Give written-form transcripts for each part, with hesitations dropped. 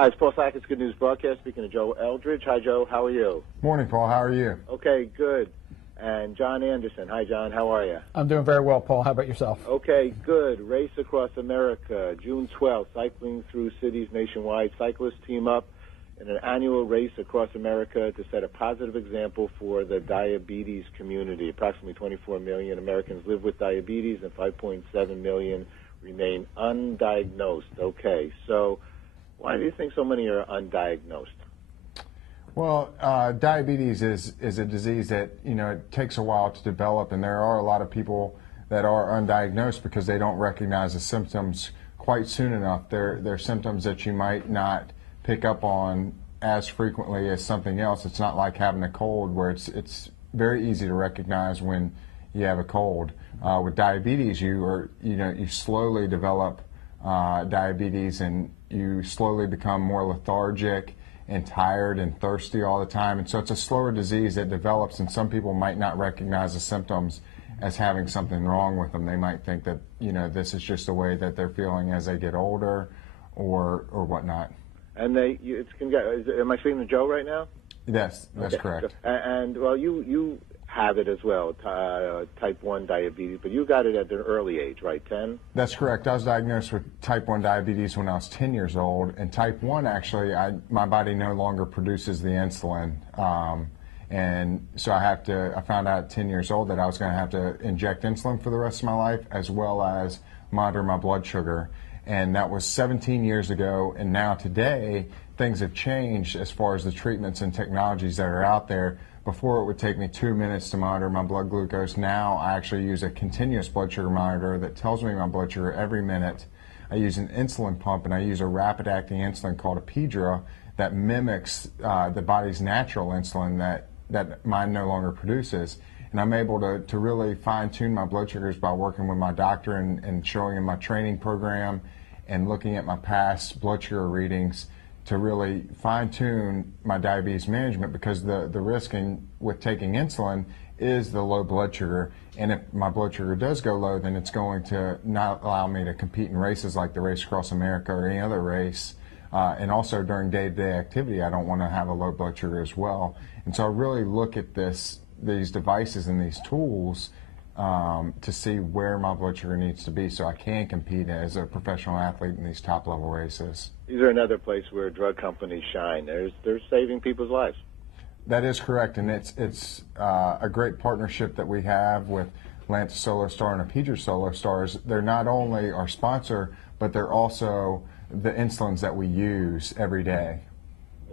Hi, it's Paul Sackett, Good News Broadcast, speaking to Joe Eldridge. Hi, Joe. How are you? Morning, Paul. How are you? Okay, good. And John Anderson. Hi, John. How are you? I'm doing very well, Paul. How about yourself? Okay, good. Race across America, June 12th, cycling through cities nationwide. Cyclists team up in an annual race across America to set a positive example for the diabetes community. Approximately 24 million Americans live with diabetes and 5.7 million remain undiagnosed. Okay, so why do you think so many are undiagnosed? Well, diabetes is a disease that, it takes a while to develop, and there are a lot of people that are undiagnosed because they don't recognize the symptoms quite soon enough. They're symptoms that you might not pick up on as frequently as something else. It's not like having a cold where it's very easy to recognize when you have a cold. With diabetes, you slowly develop diabetes, and you slowly become more lethargic and tired and thirsty all the time. And so it's a slower disease that develops, and some people might not recognize the symptoms as having something wrong with them. They might think that, this is just the way that they're feeling as they get older or whatnot. And am I speaking to Joe right now? Yes, that's correct. And well, you have it as well, type 1 diabetes, but you got it at an early age, right, 10? That's correct. I was diagnosed with type 1 diabetes when I was 10 years old, and type 1, actually, my body no longer produces the insulin, and so I found out at 10 years old that I was going to have to inject insulin for the rest of my life, as well as monitor my blood sugar, and that was 17 years ago, and now today, things have changed as far as the treatments and technologies that are out there. Before, it would take me 2 minutes to monitor my blood glucose. Now I actually use a continuous blood sugar monitor that tells me my blood sugar every minute. I use an insulin pump, and I use a rapid-acting insulin called Epidra that mimics the body's natural insulin that mine no longer produces. And I'm able to really fine-tune my blood sugars by working with my doctor and showing him my training program and looking at my past blood sugar readings to really fine-tune my diabetes management, because the risk with taking insulin is the low blood sugar. And if my blood sugar does go low, then it's going to not allow me to compete in races like the Race Across America or any other race. And also during day-to-day activity, I don't want to have a low blood sugar as well. And so I really look at these devices and these tools to see where my blood sugar needs to be so I can compete as a professional athlete in these top-level races. These are another place where drug companies shine. They're saving people's lives. That is correct, and it's a great partnership that we have with Lanta Solar Star and Epidra Solar Stars. They're not only our sponsor, but they're also the insulins that we use every day.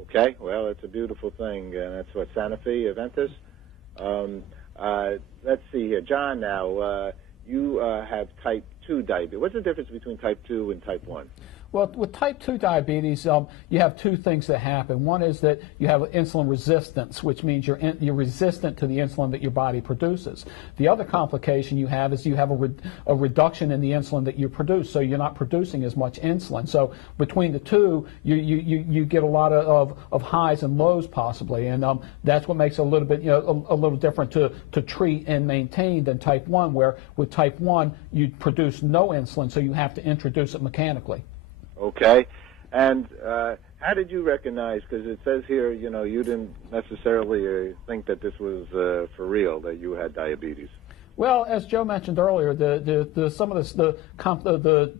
Okay, well, it's a beautiful thing, and that's what, Sanofi, Aventis? Let's see here. John, now, you have type 2 diabetes. What's the difference between type 2 and type 1? Well, with type 2 diabetes, you have two things that happen. One is that you have insulin resistance, which means you're resistant to the insulin that your body produces. The other complication you have is you have a reduction in the insulin that you produce, so you're not producing as much insulin. So between the two, you get a lot of highs and lows possibly, and that's what makes it a little bit a little different to treat and maintain than type 1, where with type 1 you produce no insulin, so you have to introduce it mechanically. Okay, and how did you recognize, because it says here, you didn't necessarily think that this was for real, that you had diabetes? Well, as Joe mentioned earlier, some of the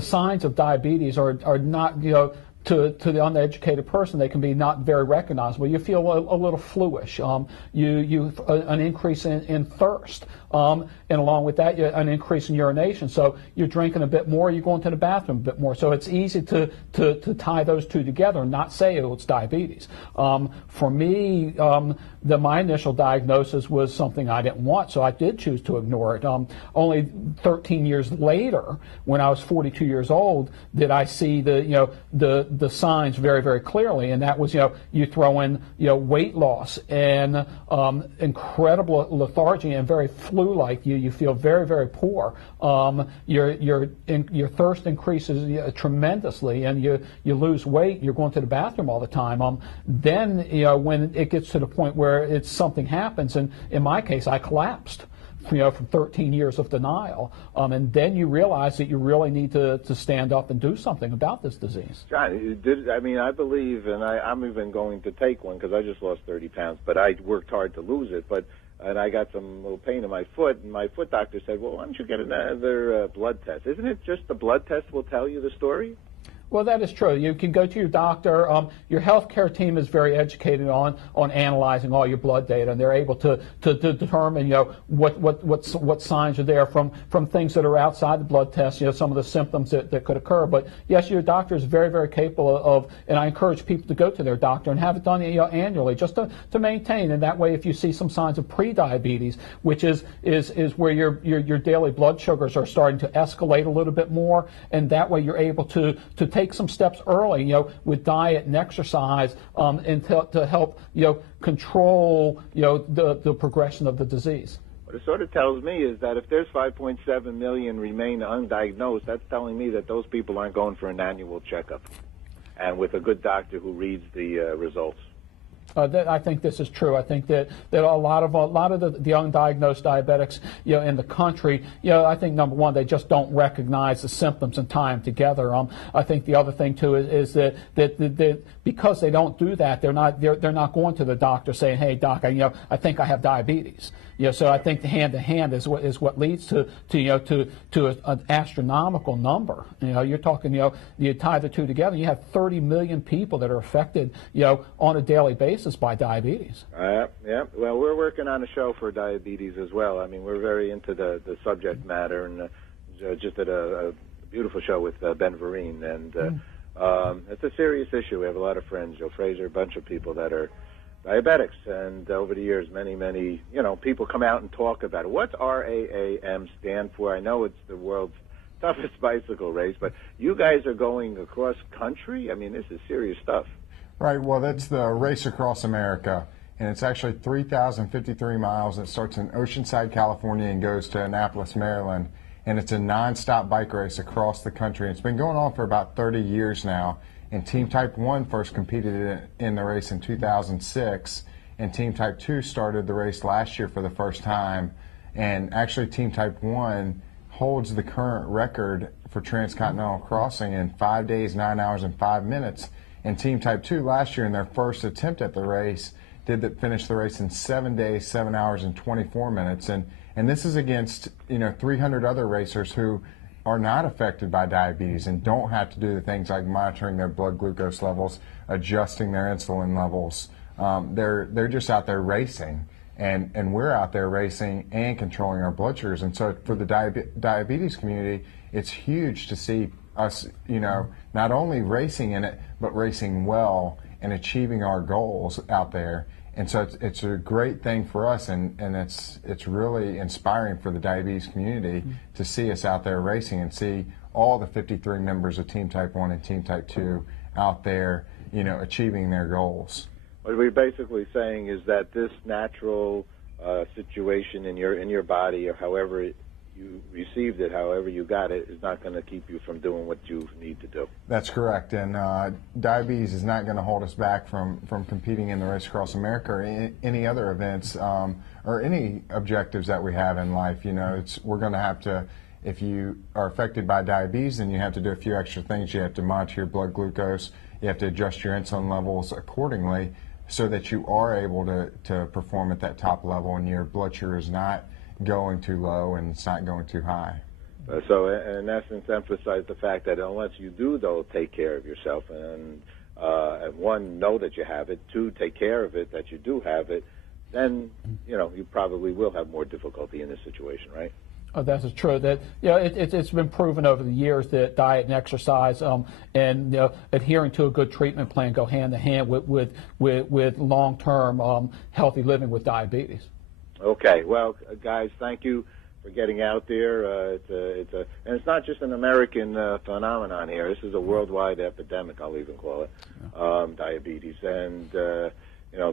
signs of diabetes are not, to the uneducated person, they can be not very recognizable. You feel a little fluish. An increase in thirst. And along with that, an increase in urination. So you're drinking a bit more, you're going to the bathroom a bit more. So it's easy to tie those two together and not say, oh, it's diabetes. For me, my initial diagnosis was something I didn't want, so I did choose to ignore it. Only 13 years later, when I was 42 years old, did I see the signs very, very clearly, and that was, you throw in, weight loss and incredible lethargy and very flu-like. You feel very, very poor. Your thirst increases tremendously, and you lose weight. You're going to the bathroom all the time. Then, when it gets to the point where something happens, and in my case, I collapsed. from 13 years of denial, and then you realize that you really need to stand up and do something about this disease. John, I believe, and I'm even going to take one because I just lost 30 pounds, but I worked hard to lose it. And I got some little pain in my foot, and my foot doctor said, well, why don't you get another blood test? Isn't it just the blood test will tell you the story? Well, that is true. You can go to your doctor. Your healthcare team is very educated on analyzing all your blood data, and they're able to determine what signs are there from things that are outside the blood test. Some of the symptoms that could occur. But yes, your doctor is very, very capable of, and I encourage people to go to their doctor and have it done annually, just to maintain. And that way, if you see some signs of pre-diabetes, which is where your daily blood sugars are starting to escalate a little bit more, and that way you're able to take some steps early, with diet and exercise, and to help, control, the progression of the disease. What it sort of tells me is that if there's 5.7 million remain undiagnosed, that's telling me that those people aren't going for an annual checkup, and with a good doctor who reads the results. I think this is true. I think that a lot of the undiagnosed diabetics, in the country, I think number one, they just don't recognize the symptoms and tie them together. I think the other thing too is that because they don't do that, they're not going to the doctor saying, hey doc, I think I have diabetes. So I think the hand to hand is what leads to an astronomical number. You're talking, you tie the two together, you have 30 million people that are affected, on a daily basis by diabetes. Yeah. Well, we're working on a show for diabetes as well. I mean, we're very into the subject matter, and just did a beautiful show with Ben Vereen, and it's a serious issue. We have a lot of friends, Joe Fraser, a bunch of people that are diabetics, and over the years, many, people come out and talk about it. What's RAAM stand for? I know it's the world's toughest bicycle race, but you guys are going across country? I mean, this is serious stuff. Right, well, that's the Race Across America, and it's actually 3,053 miles. It starts in Oceanside, California, and goes to Annapolis, Maryland, and it's a non-stop bike race across the country. It's been going on for about 30 years now, and Team Type 1 first competed in the race in 2006, and Team Type 2 started the race last year for the first time, and actually Team Type 1 holds the current record for transcontinental crossing in 5 days, 9 hours, and 5 minutes. And Team Type 2 last year, in their first attempt at the race, finished the race in 7 days, 7 hours, and 24 minutes. And this is against 300 other racers who are not affected by diabetes and don't have to do the things like monitoring their blood glucose levels, adjusting their insulin levels. They're just out there racing, and we're out there racing and controlling our blood sugars. And so for the diabetes community, it's huge to see us, not only racing in it, but racing well and achieving our goals out there. And so it's a great thing for us, and it's really inspiring for the diabetes community to see us out there racing and see all the 53 members of Team Type 1 and Team Type 2 out there, achieving their goals. What we're basically saying is that this natural situation in your body, or however you received it, however you got it, is not going to keep you from doing what you need to do. That's correct, and diabetes is not going to hold us back from competing in the Race Across America or any other events or any objectives that we have in life. We're going to have to, if you are affected by diabetes, then you have to do a few extra things. You have to monitor your blood glucose, you have to adjust your insulin levels accordingly so that you are able to perform at that top level and your blood sugar is not going too low and it's not going too high. So in essence, emphasize the fact that unless you do, though, take care of yourself, and one, know that you have it, two, take care of it, that you do have it, then, you probably will have more difficulty in this situation, right? Oh, that is true. That it's been proven over the years that diet and exercise and adhering to a good treatment plan go hand in hand with long-term healthy living with diabetes. Okay, well, guys, thank you for getting out there. And it's not just an American phenomenon here. This is a worldwide epidemic, I'll even call it, diabetes. And the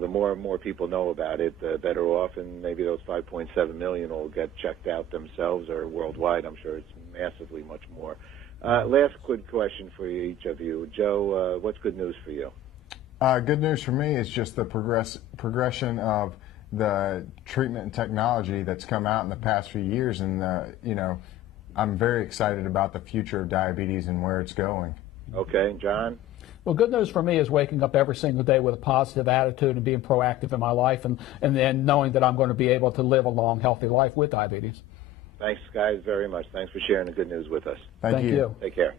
more and more people know about it, the better off. And maybe those 5.7 million will get checked out themselves, or worldwide. I'm sure it's massively much more. Last quick question for each of you, Joe. What's good news for you? Good news for me is just the progression of the treatment and technology that's come out in the past few years, and I'm very excited about the future of diabetes and where it's going. Okay, John? Well, good news for me is waking up every single day with a positive attitude and being proactive in my life, and then knowing that I'm going to be able to live a long, healthy life with diabetes. Thanks, guys, very much. Thanks for sharing the good news with us. Thank you. Take care.